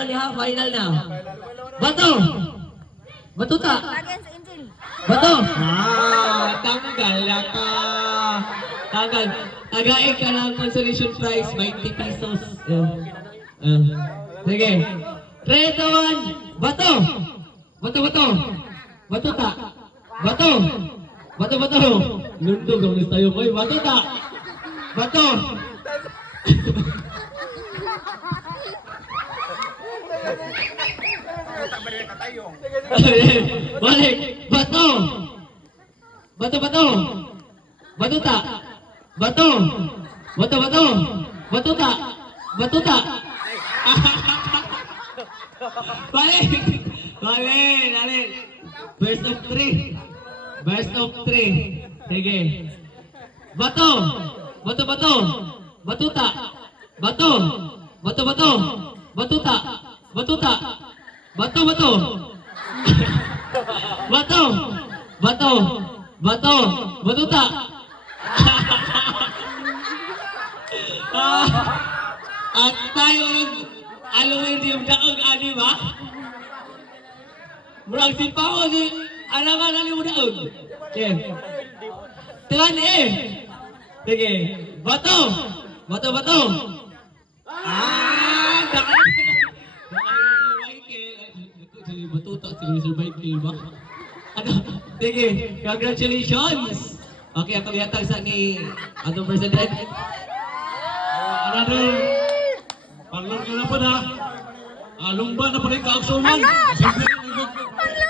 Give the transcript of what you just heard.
na niya, final na. Bato! Batuta! Bato! Tanggal na ka. Tanggal. Tagain ka ng consolation prize, 20 pesos. Sige. 3, 2, 1. Bato! Bato, bato! Batuta! Bato! Bato, bato! Lundog ang tayo ko. Batuta! Bato! Balik! Bato! Bato, bato! Batuta! Bato! Bato, bato! Batuta! Batuta! Balik! Balik! Balik! Best of 3! Best of 3! Sige! Bato! Bato, bato! Batuta! Bato! Bato, bato! Batuta! Batuta! Bato, bato! Bato! Bato! Bato! Batuta! At tayo nag-aluminium na kang ani ba? Murag si Pao si alaman na ni mo daon. Okay. Tilan eh! Sige. Bato! Bato, bato! Daan! Batuta si Mr. Michael ba? Ano? Sige, congratulations! Okay, ako lihatag sa ni atong president. Another, parlor ka na pa na. Along ba na pa rin kaaksuman? Parlo!